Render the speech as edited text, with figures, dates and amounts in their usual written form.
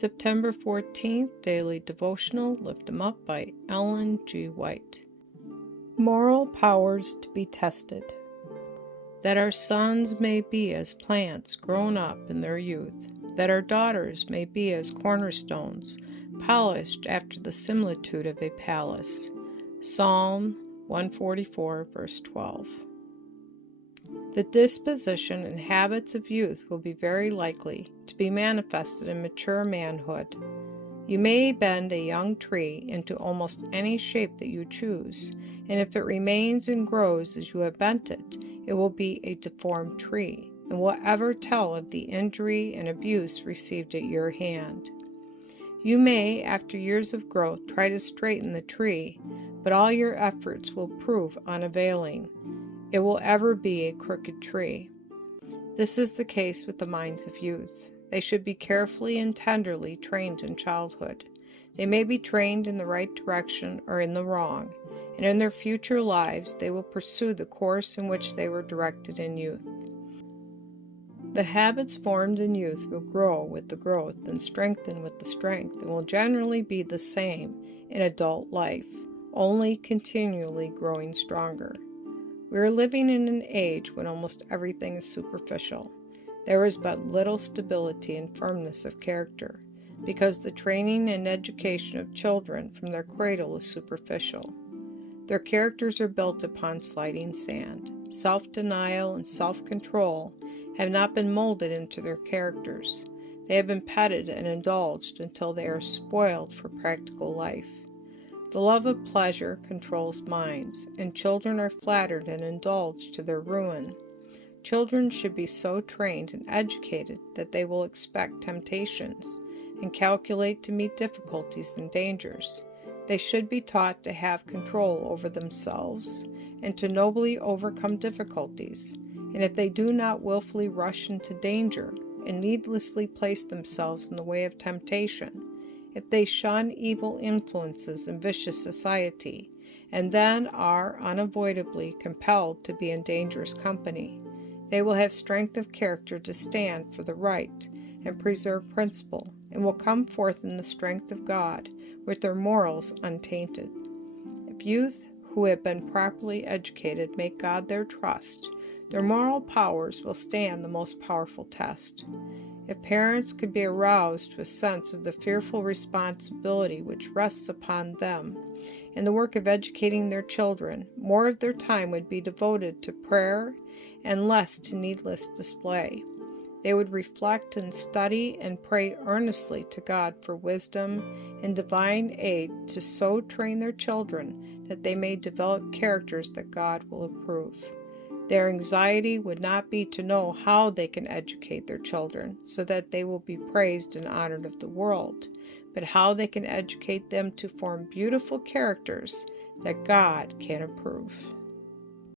September 14th, Daily Devotional, Lift 'em Up by Ellen G. White. Moral powers to be tested. That our sons may be as plants grown up in their youth, that our daughters may be as cornerstones, polished after the similitude of a palace. Psalm 144, verse 12. The disposition and habits of youth will be very likely to be manifested in mature manhood. You may bend a young tree into almost any shape that you choose, and if it remains and grows as you have bent it, it will be a deformed tree, and will ever tell of the injury and abuse received at your hand. You may, after years of growth, try to straighten the tree, but all your efforts will prove unavailing. It will ever be a crooked tree. This is the case with the minds of youth. They should be carefully and tenderly trained in childhood. They may be trained in the right direction or in the wrong, and in their future lives they will pursue the course in which they were directed in youth. The habits formed in youth will grow with the growth and strengthen with the strength, and will generally be the same in adult life, only continually growing stronger. We are living in an age when almost everything is superficial. There is but little stability and firmness of character, because the training and education of children from their cradle is superficial. Their characters are built upon sliding sand. Self-denial and self-control have not been molded into their characters. They have been petted and indulged until they are spoiled for practical life. The love of pleasure controls minds, and children are flattered and indulged to their ruin. Children should be so trained and educated that they will expect temptations and calculate to meet difficulties and dangers. They should be taught to have control over themselves and to nobly overcome difficulties, and if they do not willfully rush into danger and needlessly place themselves in the way of temptation, if they shun evil influences and vicious society, and then are unavoidably compelled to be in dangerous company, they will have strength of character to stand for the right and preserve principle, and will come forth in the strength of God with their morals untainted. If youth who have been properly educated make God their trust, their moral powers will stand the most powerful test. If parents could be aroused to a sense of the fearful responsibility which rests upon them in the work of educating their children, more of their time would be devoted to prayer and less to needless display. They would reflect and study and pray earnestly to God for wisdom and divine aid to so train their children that they may develop characters that God will approve. Their anxiety would not be to know how they can educate their children so that they will be praised and honored of the world, but how they can educate them to form beautiful characters that God can approve.